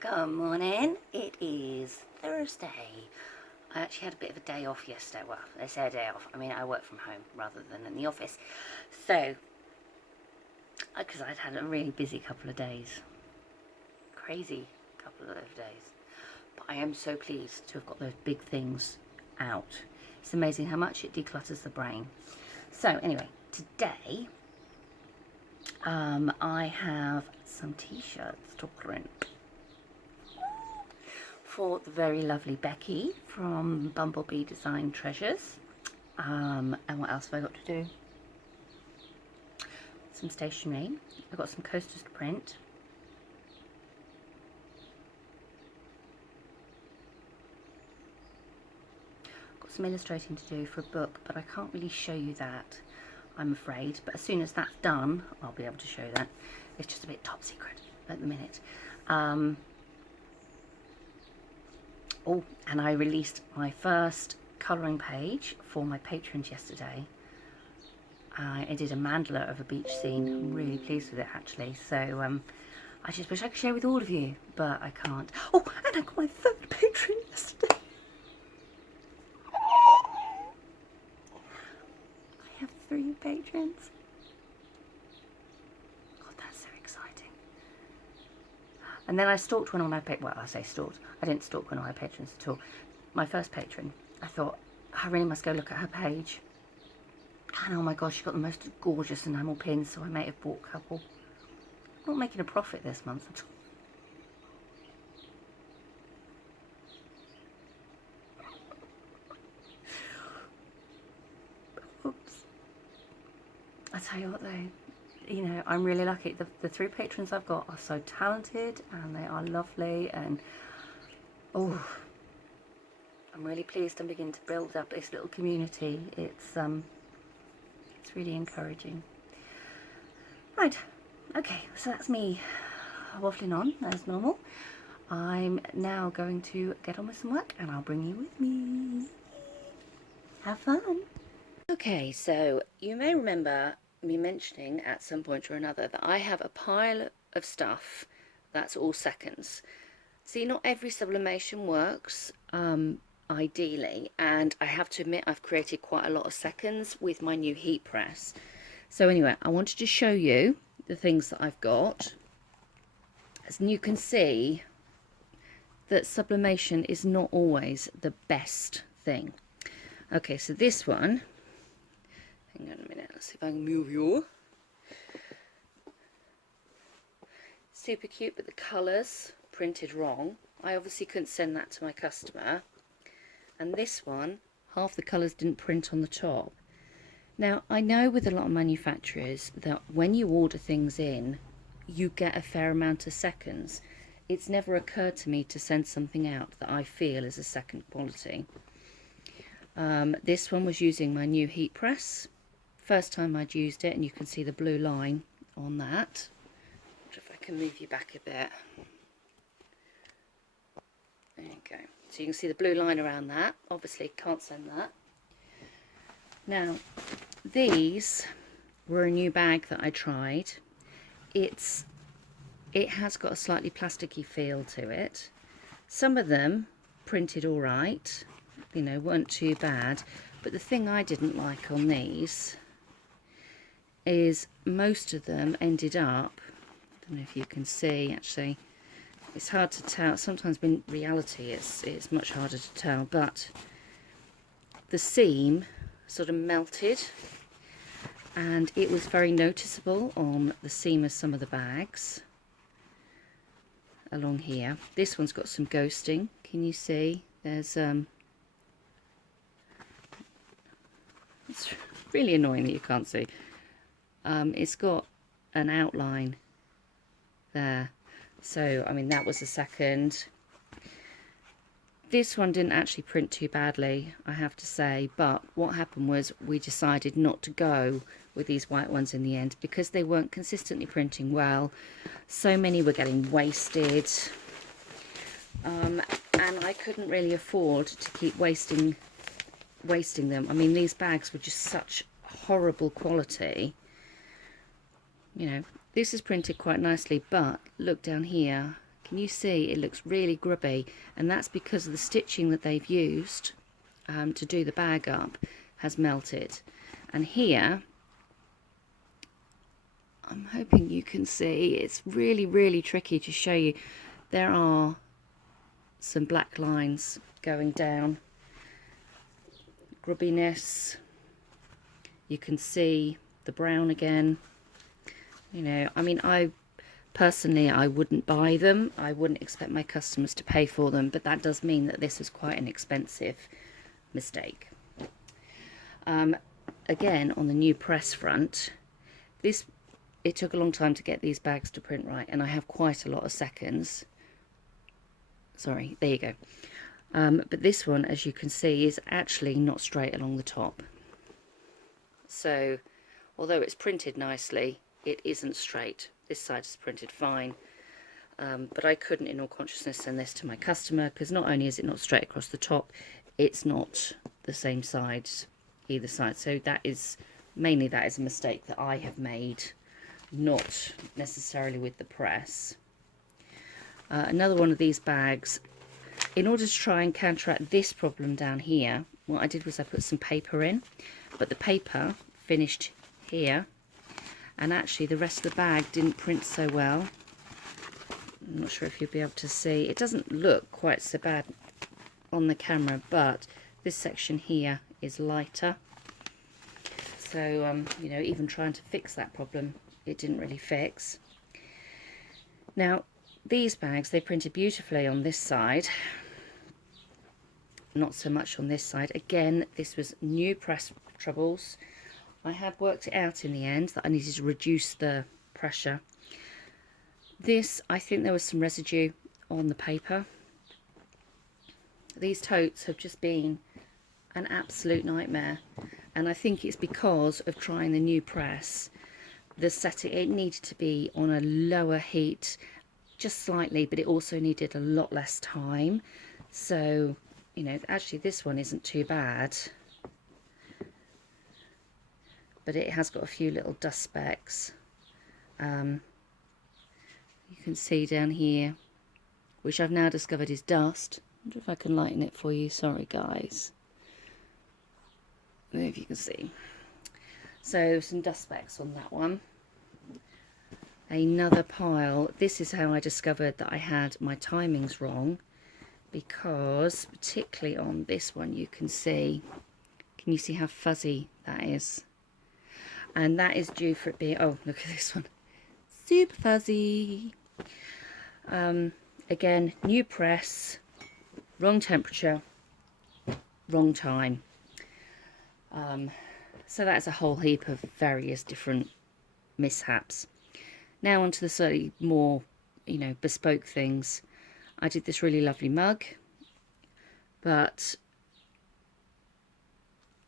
Good morning. It is Thursday. I actually had a bit of a day off yesterday. Well, they say a day off. I mean, I work from home rather than in the office. So, because I'd had a really busy couple of days. Crazy couple of days. But I am so pleased to have got those big things out. It's amazing how much it declutters the brain. So, anyway, today I have some t-shirts to print for the very lovely Becky from Bumblebee Design Treasures. And what else have I got to do? Some stationery. I've got some coasters to print. Got some illustrating to do for a book, but I can't really show you that, I'm afraid. But as soon as that's done, I'll be able to show that. It's just a bit top secret at the minute. Oh, and I released my first colouring page for my patrons yesterday. I did a mandala of a beach scene. I'm really pleased with it, actually. So I just wish I could share with all of you, but I can't. Oh, and I got my third patron yesterday. I have 3 patrons. God, that's so exciting. And then I stalked one of my patrons. Well, I say stalked. I didn't stalk one of my patrons at all. My first patron. I thought, I really must go look at her page. And oh my gosh, she got the most gorgeous enamel pins, so I may have bought a couple. I'm not making a profit this month at all. Oops. I tell you what though, you know, I'm really lucky. The 3 patrons I've got are so talented and they are lovely, and oh, I'm really pleased I'm beginning to build up this little community. It's really encouraging. Right, okay, so that's me waffling on as normal. I'm now going to get on with some work and I'll bring you with me. Have fun. Okay, so you may remember me mentioning at some point or another that I have a pile of stuff that's all seconds. See, not every sublimation works ideally, and I have to admit I've created quite a lot of seconds with my new heat press. So anyway, I wanted to show you the things that I've got. As you can see that sublimation is not always the best thing. Okay, so this one, hang on a minute, let's see if I can move you. Super cute, but the colours printed wrong. I obviously couldn't send that to my customer. And this one, half the colours didn't print on the top. Now, I know with a lot of manufacturers that when you order things in, you get a fair amount of seconds. It's never occurred to me to send something out that I feel is a second quality. This one was using my new heat press. First time I'd used it, and you can see the blue line on that. I wonder if I can move you back a bit. There you go. So you can see the blue line around that. Obviously can't send that. Now, these were a new bag that I tried. It has got a slightly plasticky feel to it. Some of them printed all right, you know, weren't too bad. But the thing I didn't like on these is most of them ended up, I don't know if you can see actually, it's hard to tell. Sometimes in reality it's much harder to tell, but the seam sort of melted and it was very noticeable on the seam of some of the bags along here. This one's got some ghosting. Can you see? There's it's really annoying that you can't see. It's got an outline there. So, I mean, that was a second. This one didn't actually print too badly, I have to say, but what happened was we decided not to go with these white ones in the end because they weren't consistently printing well. So many were getting wasted, and I couldn't really afford to keep wasting them. I mean, these bags were just such horrible quality. You know, this is printed quite nicely, but look down here. Can you see it looks really grubby? And that's because of the stitching that they've used to do the bag up has melted. And here, I'm hoping you can see, it's really, really tricky to show you. There are some black lines going down. Grubbiness. You can see the brown again. You know, I mean, personally, I wouldn't buy them. I wouldn't expect my customers to pay for them, but that does mean that this is quite an expensive mistake. Again, on the new press front, it took a long time to get these bags to print right, and I have quite a lot of seconds. Sorry, there you go. But this one, as you can see, is actually not straight along the top. So, although it's printed nicely, it isn't straight. This side is printed fine. But I couldn't, in all consciousness, send this to my customer, because not only is it not straight across the top, it's not the same size either side. So that is mainly a mistake that I have made, not necessarily with the press. Another one of these bags, in order to try and counteract this problem down here, what I did was I put some paper in, but the paper finished here, and actually the rest of the bag didn't print so well. I'm not sure if you'll be able to see. It doesn't look quite so bad on the camera, but this section here is lighter. So, you know, even trying to fix that problem, it didn't really fix. Now, these bags, they printed beautifully on this side. Not so much on this side. Again, this was new press troubles. I had worked it out in the end that I needed to reduce the pressure. This, I think there was some residue on the paper. These totes have just been an absolute nightmare, and I think it's because of trying the new press. The setting, it needed to be on a lower heat, just slightly, but it also needed a lot less time. So, you know, actually this one isn't too bad, but it has got a few little dust specks. You can see down here, which I've now discovered is dust. I wonder if I can lighten it for you. Sorry guys. There, if you can see. So some dust specks on that one. Another pile. This is how I discovered that I had my timings wrong, because particularly on this one you can see you see how fuzzy that is? And that is due for it being, oh look at this one, super fuzzy. Again, new press, wrong temperature, wrong time. So that's a whole heap of various different mishaps. Now onto the slightly more, you know, bespoke things. I did this really lovely mug, but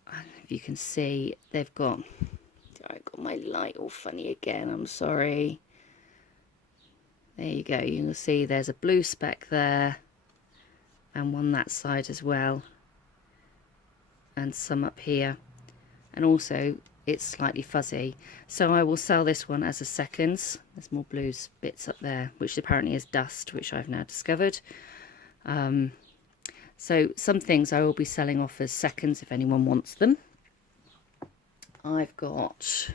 I don't know if you can see, I got my light all funny again, I'm sorry. There you go, you can see there's a blue speck there, and one that side as well, and some up here, and also it's slightly fuzzy. So I will sell this one as a seconds. There's more blues bits up there, which apparently is dust, which I've now discovered. So some things I will be selling off as seconds if anyone wants them. I've got,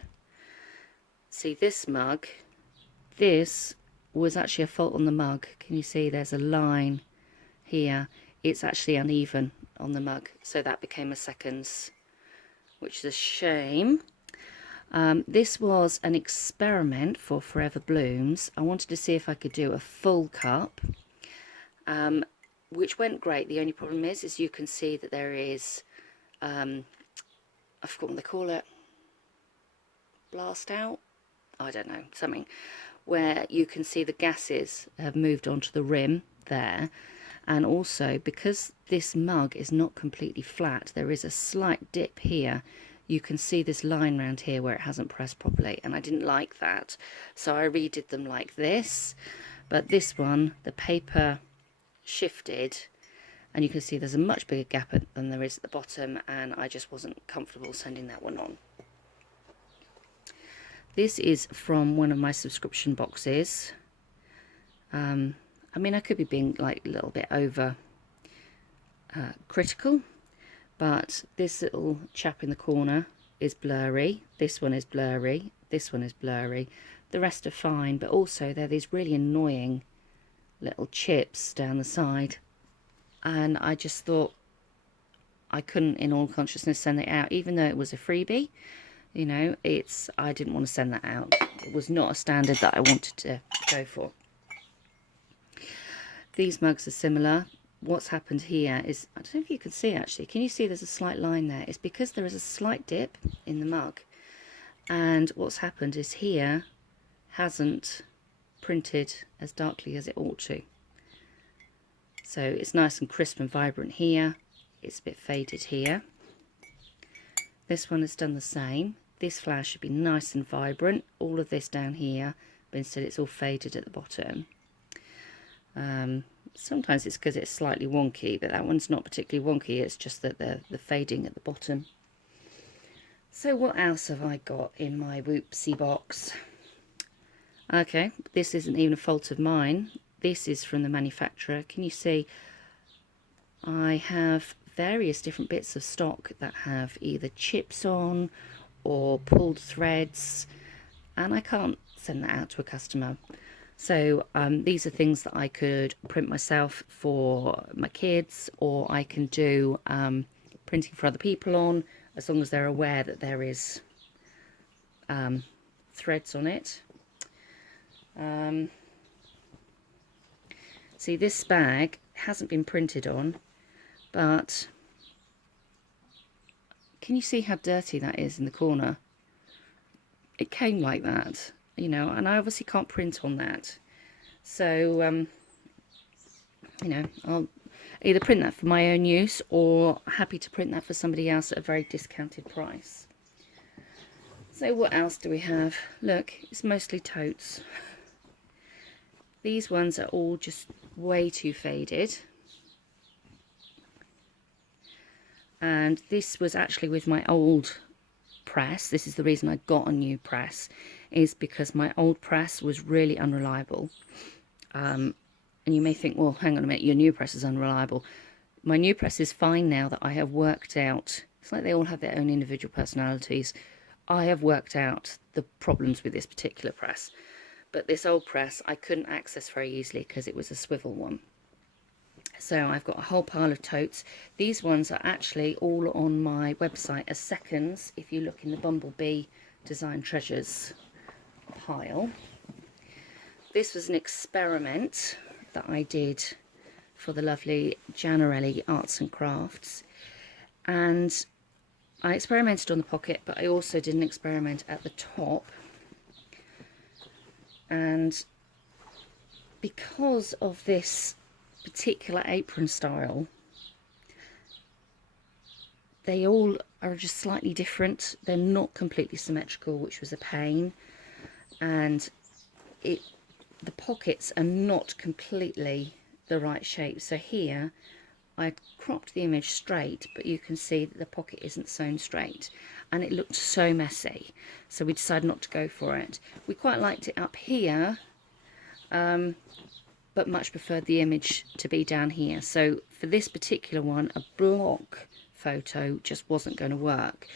see this mug, this was actually a fault on the mug. Can you see there's a line here? It's actually uneven on the mug, so that became a seconds, which is a shame. This was an experiment for Forever Blooms. I wanted to see if I could do a full cup, which went great. The only problem is you can see that there is, I forgot what they call it, blast out? I don't know, something, where you can see the gases have moved onto the rim there. And also, because this mug is not completely flat, there is a slight dip here. You can see this line around here where it hasn't pressed properly, and I didn't like that. So I redid them like this. But this one, the paper shifted, and you can see there's a much bigger gap than there is at the bottom, and I just wasn't comfortable sending that one on. This is from one of my subscription boxes. I mean, I could be being like a little bit over critical, but this little chap in the corner is blurry. This one is blurry. This one is blurry. The rest are fine, but also there are these really annoying little chips down the side. And I just thought I couldn't in all consciousness send it out, even though it was a freebie. You know, I didn't want to send that out. It was not a standard that I wanted to go for. These mugs are similar. What's happened here is, I don't know if you can see actually, can you see there's a slight line there? It's because there is a slight dip in the mug. And what's happened is here hasn't printed as darkly as it ought to. So it's nice and crisp and vibrant here. It's a bit faded here. This one has done the same. This flower should be nice and vibrant. All of this down here, but instead it's all faded at the bottom. Sometimes it's because it's slightly wonky, but that one's not particularly wonky. It's just that the fading at the bottom. So what else have I got in my woopsie box? Okay, this isn't even a fault of mine. This is from the manufacturer. Can you see? I have various different bits of stock that have either chips on or pulled threads, and I can't send that out to a customer. So these are things that I could print myself for my kids, or I can do printing for other people on, as long as they're aware that there is threads on it. See, this bag hasn't been printed on, but can you see how dirty that is in the corner? It came like that, you know, and I obviously can't print on that. So, you know, I'll either print that for my own use, or happy to print that for somebody else at a very discounted price. So what else do we have? Look, it's mostly totes. These ones are all just way too faded. And this was actually with my old press. This is the reason I got a new press, is because my old press was really unreliable. And you may think, well, hang on a minute, your new press is unreliable. My new press is fine now that I have worked out. It's like they all have their own individual personalities. I have worked out the problems with this particular press. But this old press I couldn't access very easily because it was a swivel one. So I've got a whole pile of totes. These ones are actually all on my website as seconds if you look in the Bumblebee Design Treasures pile. This was an experiment that I did for the lovely Janarelli Arts and Crafts, and I experimented on the pocket, but I also did an experiment at the top. And because of this particular apron style, they all are just slightly different. They're not completely symmetrical, which was a pain, and the pockets are not completely the right shape. So here I cropped the image straight, but you can see that the pocket isn't sewn straight, and it looked so messy, so we decided not to go for it. We quite liked it up here, but much preferred the image to be down here. So for this particular one, a block photo just wasn't going to work.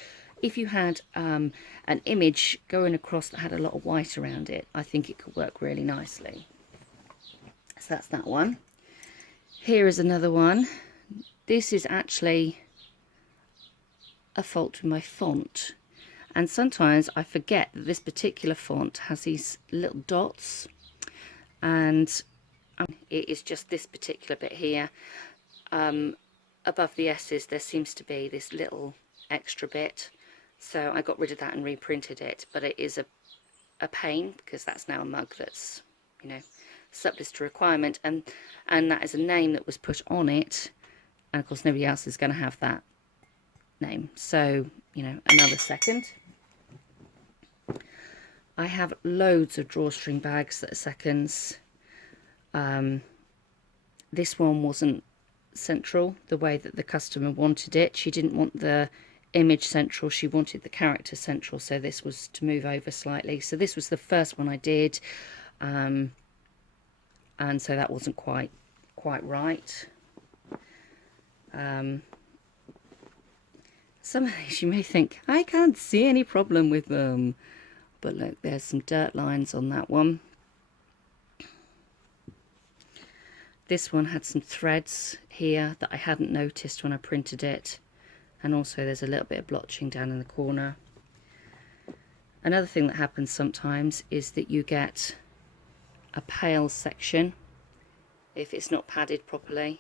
If you had an image going across that had a lot of white around it, I think it could work really nicely. So that's that one. Here is another one. This is actually a fault with my font, and sometimes I forget that this particular font has these little dots, and it is just this particular bit here. Above the S's there seems to be this little extra bit, so I got rid of that and reprinted it, but it is a pain because that's now a mug that's, you know, surplus to requirement, and that is a name that was put on it, and of course nobody else is going to have that name, so, you know, another second. I have loads of drawstring bags that are seconds. This one wasn't central the way that the customer wanted it. She didn't want the image central, she wanted the character central, so this was to move over slightly. So this was the first one I did. and so that wasn't quite right. Some of these you may think, I can't see any problem with them, but look, there's some dirt lines on that one. This one had some threads here that I hadn't noticed when I printed it, and also there's a little bit of blotching down in the corner. Another thing that happens sometimes is that you get a pale section if it's not padded properly.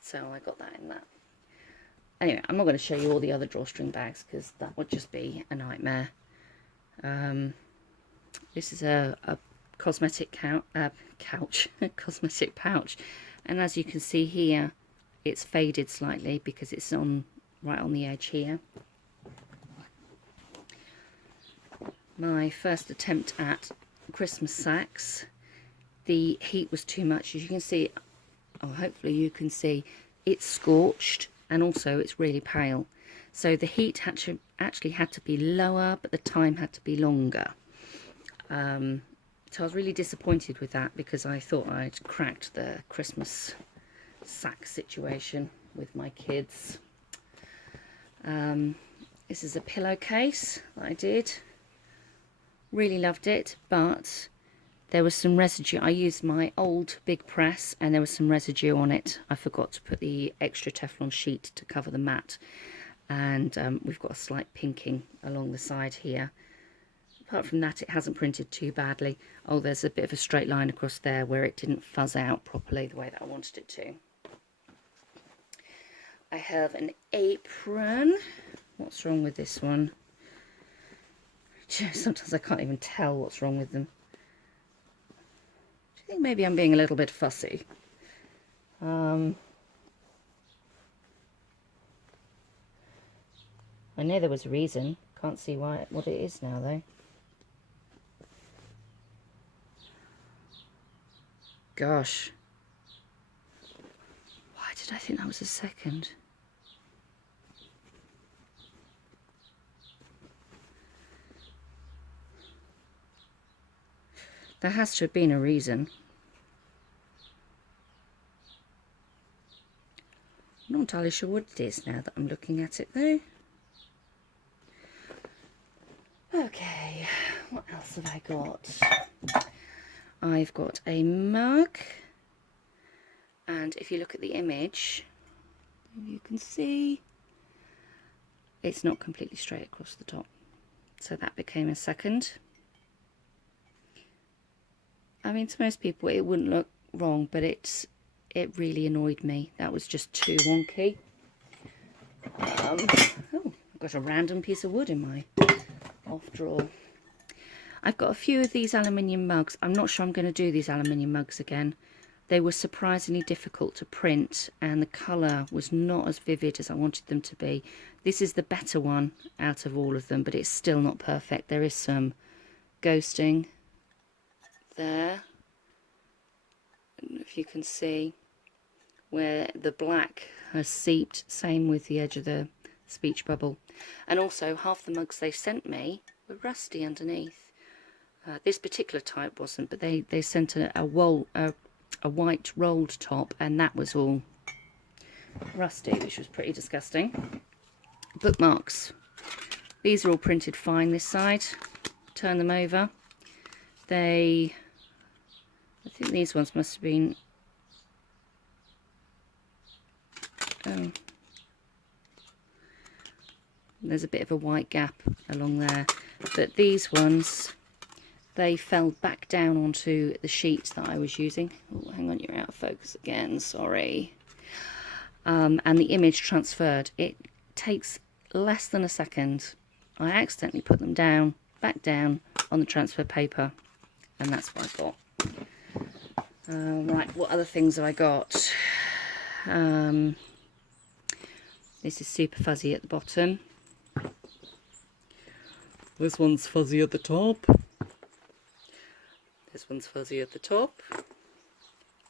So I got that in that. Anyway, I'm not going to show you all the other drawstring bags because that would just be a nightmare. This is a cosmetic cosmetic pouch, and as you can see here, it's faded slightly because it's right on the edge here. My first attempt at Christmas sacks. The heat was too much. As you can see, oh, hopefully you can see, it's scorched and also it's really pale. So the heat actually had to be lower, but the time had to be longer. So I was really disappointed with that because I thought I'd cracked the Christmas sack situation with my kids. This is a pillowcase that I did. Really loved it, but there was some residue. I used my old big press and there was some residue on it. I forgot to put the extra Teflon sheet to cover the mat, and we've got a slight pinking along the side here. Apart from that, it hasn't printed too badly. Oh, there's a bit of a straight line across there where it didn't fuzz out properly the way that I wanted it to. I have an apron. What's wrong with this one? Sometimes I can't even tell what's wrong with them. Do you think maybe I'm being a little bit fussy? I know there was a reason. Can't see what it is now though. Gosh. Why did I think that was a second? There has to have been a reason. I'm not entirely sure what it is now that I'm looking at it though. Okay, what else have I got? I've got a mug, and if you look at the image, you can see it's not completely straight across the top. So that became a second. I mean, to most people it wouldn't look wrong, but it really annoyed me. That was just too wonky. Oh, I've got a random piece of wood in my off drawer. I've got a few of these aluminium mugs. I'm not sure I'm going to do these aluminium mugs again. They were surprisingly difficult to print and the colour was not as vivid as I wanted them to be. This is the better one out of all of them, but it's still not perfect. There is some ghosting there. I don't know if you can see where the black has seeped. Same with the edge of the speech bubble. And also half the mugs they sent me were rusty underneath. This particular type wasn't, but they sent a white rolled top and that was all rusty, which was pretty disgusting. Bookmarks. These are all printed fine this side. Turn them over. I think these ones must have been, there's a bit of a white gap along there, but these ones, they fell back down onto the sheet that I was using. Oh, hang on, you're out of focus again, sorry. And the image transferred. It takes less than a second. I accidentally put them down, back down on the transfer paper, and that's what I got. Right, what other things have I got? This is super fuzzy at the bottom. This one's fuzzy at the top. This one's fuzzy at the top.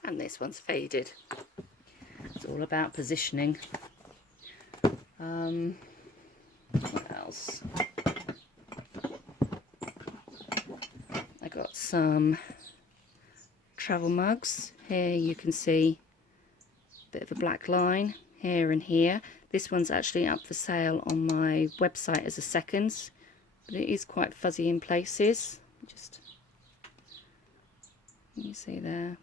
And this one's faded. It's all about positioning. What else? I got some travel mugs. Here you can see a bit of a black line here and here. This one's actually up for sale on my website as a seconds, but it is quite fuzzy in places. Just, you see there.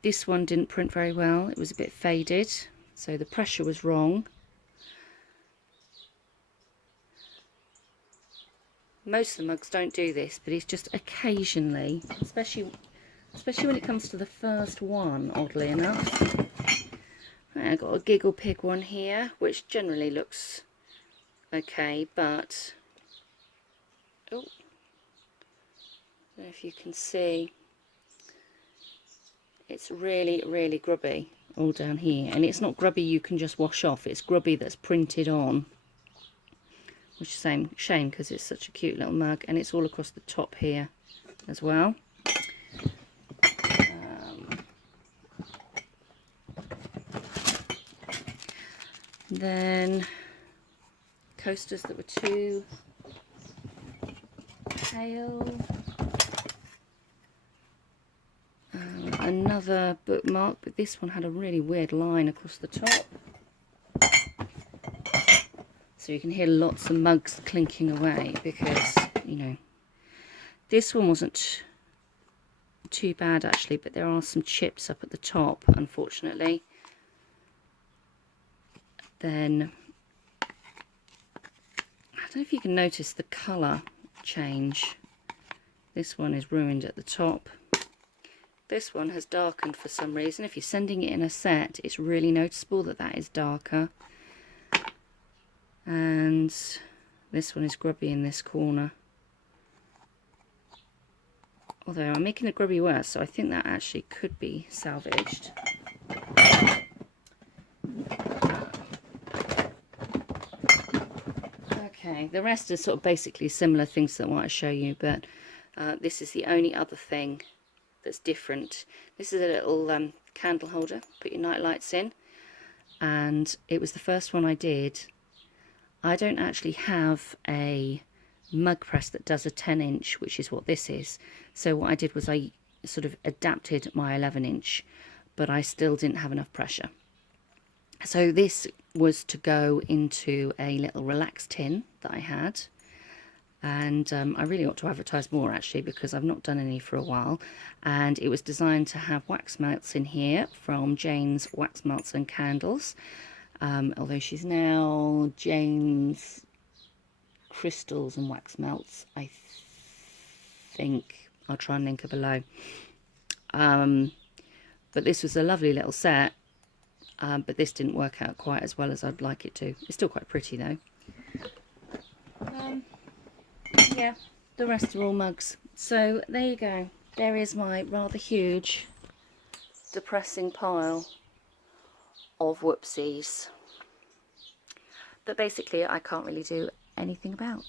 This one didn't print very well. It was a bit faded, so the pressure was wrong. Most of the mugs don't do this, but it's just occasionally, especially when it comes to the first one, oddly enough. Right, I've got a Giggle Pig one here, which generally looks okay, but oh, I don't know if you can see, it's really, really grubby all down here, and it's not grubby you can just wash off, it's grubby that's printed on, which is a shame because it's such a cute little mug, and it's all across the top here as well. Then coasters that were too pale. Another bookmark, but this one had a really weird line across the top. So you can hear lots of mugs clinking away because, you know, this one wasn't too bad actually, but there are some chips up at the top, unfortunately. Then, I don't know if you can notice the colour change. This one is ruined at the top. This one has darkened for some reason. If you're sending it in a set, it's really noticeable that that is darker. And this one is grubby in this corner. Although I'm making it grubby worse, so I think that actually could be salvaged. Okay, the rest are sort of basically similar things that I want to show you, but this is the only other thing that's different. This is a little candle holder, put your night lights in, and it was the first one I did. I don't actually have a mug press that does a 10-inch, which is what this is. So what I did was I sort of adapted my 11-inch, but I still didn't have enough pressure. So this was to go into a little relaxed tin that I had, and I really ought to advertise more actually because I've not done any for a while. And it was designed to have wax melts in here from Jane's Wax Melts and Candles, although she's now Jane's Crystals and Wax Melts, I think. I'll try and link her below. But this was a lovely little set. But this didn't work out quite as well as I'd like it to. It's still quite pretty though. Yeah, the rest are all mugs. So there you go. There is my rather huge, depressing pile of whoopsies that basically I can't really do anything about.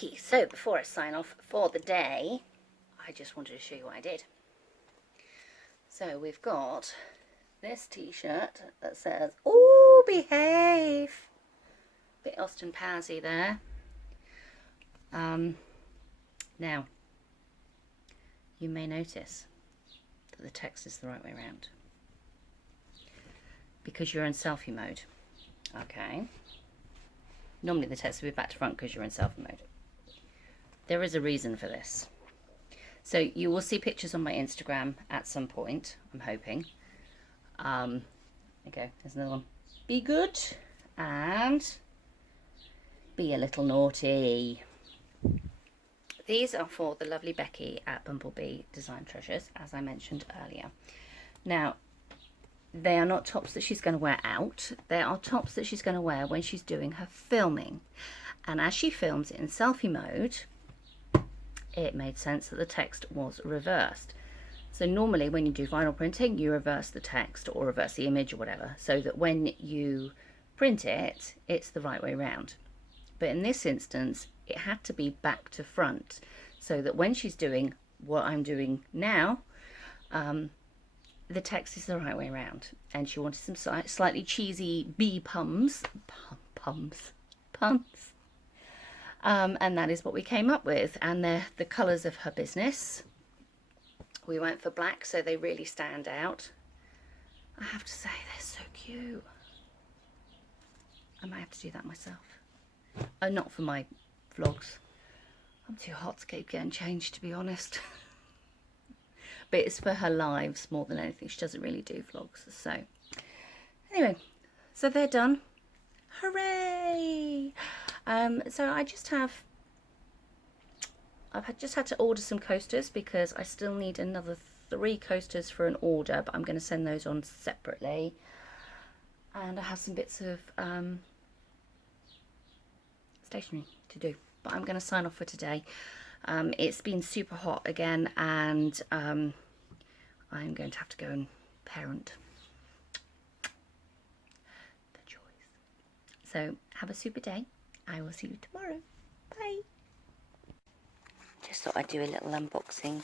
Becky. So before I sign off for the day, I just wanted to show you what I did. So we've got this t-shirt that says, "Oh, behave." Bit Austin Powers-y there. Now, you may notice that the text is the right way around because you're in selfie mode. Okay. Normally the text will be back to front because you're in selfie mode. There is a reason for this. So you will see pictures on my Instagram at some point, I'm hoping. Okay, there's another one. Be good and be a little naughty. These are for the lovely Becky at Bumblebee Design Treasures, as I mentioned earlier. Now, they are not tops that she's going to wear out. They are tops that she's going to wear when she's doing her filming. And as she films in selfie mode, it made sense that the text was reversed. So normally when you do vinyl printing, you reverse the text or reverse the image or whatever, so that when you print it, it's the right way around. But in this instance, it had to be back to front, so that when she's doing what I'm doing now, the text is the right way around. And she wanted some slightly cheesy bee pums. And that is what we came up with. And they're the colours of her business. We went for black, so they really stand out. I have to say, they're so cute. I might have to do that myself. Not for my vlogs. I'm too hot to keep getting changed, to be honest. But it's for her lives more than anything. She doesn't really do vlogs. So anyway, so they're done. Hooray! So I've just had to order some coasters because I still need another 3 coasters for an order, but I'm going to send those on separately. And I have some bits of stationery to do, but I'm going to sign off for today. It's been super hot again, and I'm going to have to go and parent. The joys. So have a super day. I will see you tomorrow. Bye. Just thought I'd do a little unboxing.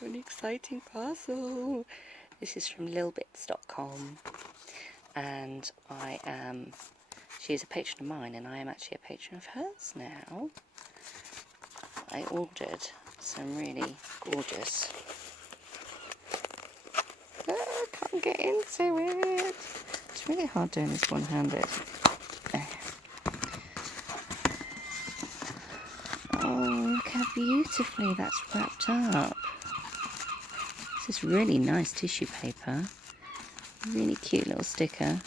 Got an exciting parcel. This is from lilbits.com, and she's a patron of mine, and I am actually a patron of hers now. I ordered some really gorgeous. I can't get into it. It's really hard doing this one-handed. Oh, look how beautifully that's wrapped up. This is really nice tissue paper. Really cute little sticker.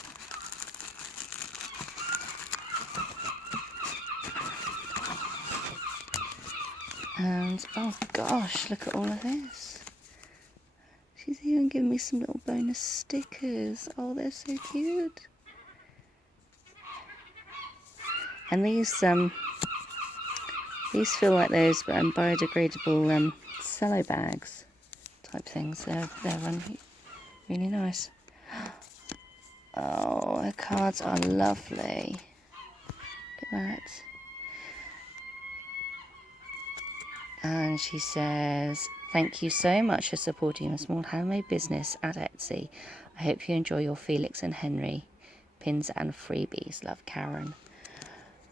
And oh gosh, look at all of this. She's even given me some little bonus stickers. Oh, they're so cute. And these feel like those biodegradable cello bags type things. They're really nice. Oh, her cards are lovely. Look at that. And she says, "Thank you so much for supporting a small handmade business at Etsy. I hope you enjoy your Felix and Henry pins and freebies. Love, Karen."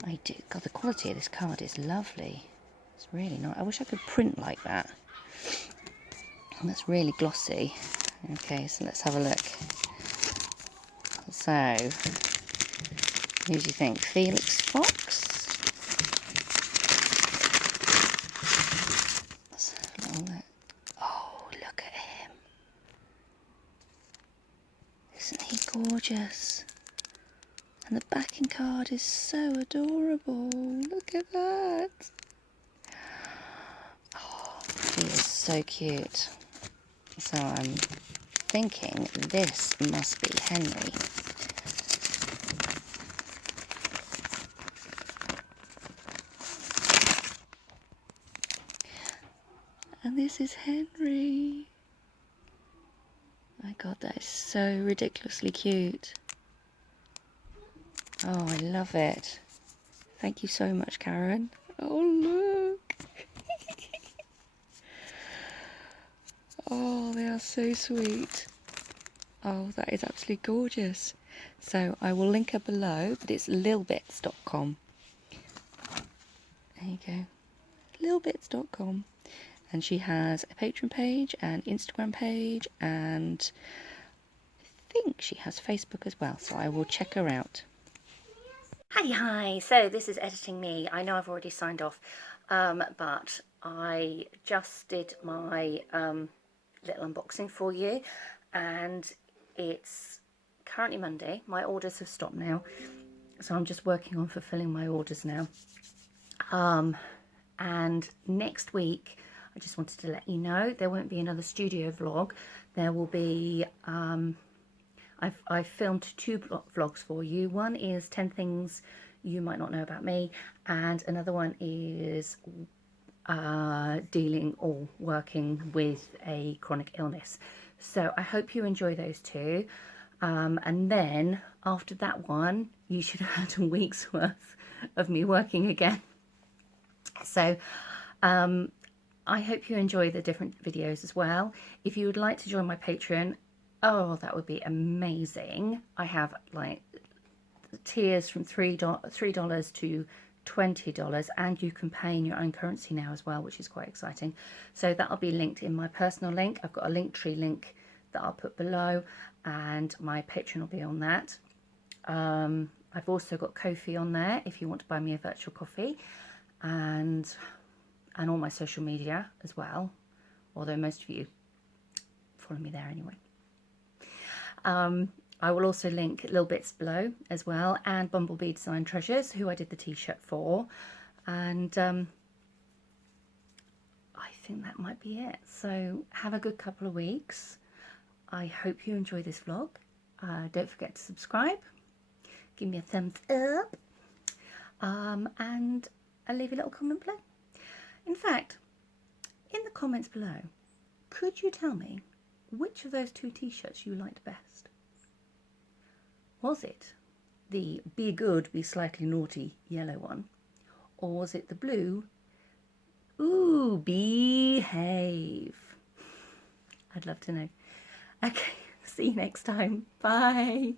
I do. God, the quality of this card is lovely. It's really nice. I wish I could print like that. And that's really glossy. Okay, so let's have a look. So, who do you think? Felix Fox? Let's have a little look. Oh, look at him. Isn't he gorgeous? And the backing card is so adorable. Look at that. Oh, he is so cute. So I'm thinking this must be Henry. And this is Henry. My God, that is so ridiculously cute. Oh, I love it. Thank you so much, Karen. Oh, look. Oh, they are so sweet. Oh, that is absolutely gorgeous. So I will link her below, but it's lilbits.com. There you go, lilbits.com. And she has a Patreon page and Instagram page, and I think she has Facebook as well, so I will check her out. Hi, so this is editing me. I know I've already signed off, but I just did my little unboxing for you, and it's currently Monday. My orders have stopped now, so I'm just working on fulfilling my orders now. And next week, I just wanted to let you know, there won't be another studio vlog. There will be, I've filmed 2 vlogs for you. One is 10 things you might not know about me, and another one is dealing or working with a chronic illness. So I hope you enjoy those 2. And then after that one, you should have had a week's worth of me working again. So I hope you enjoy the different videos as well. If you would like to join my Patreon, oh, that would be amazing. I have like tiers from $3 to $20, and you can pay in your own currency now as well, which is quite exciting. So that'll be linked in my personal link. I've got a Linktree link that I'll put below, and my Patreon will be on that. I've also got Ko-fi on there if you want to buy me a virtual coffee, and all my social media as well, although most of you follow me there anyway. I will also link Little Bits below as well, and Bumblebee Design Treasures, who I did the t-shirt for, and I think that might be it. So have a good couple of weeks. I hope you enjoy this vlog. Don't forget to subscribe, give me a thumbs up, and I'll leave a little comment below. In fact, in the comments below, could you tell me which of those 2 t-shirts you liked best? Was it the Be Good, Be Slightly Naughty yellow one? Or was it the blue, Ooh, Behave? I'd love to know. Okay, see you next time. Bye.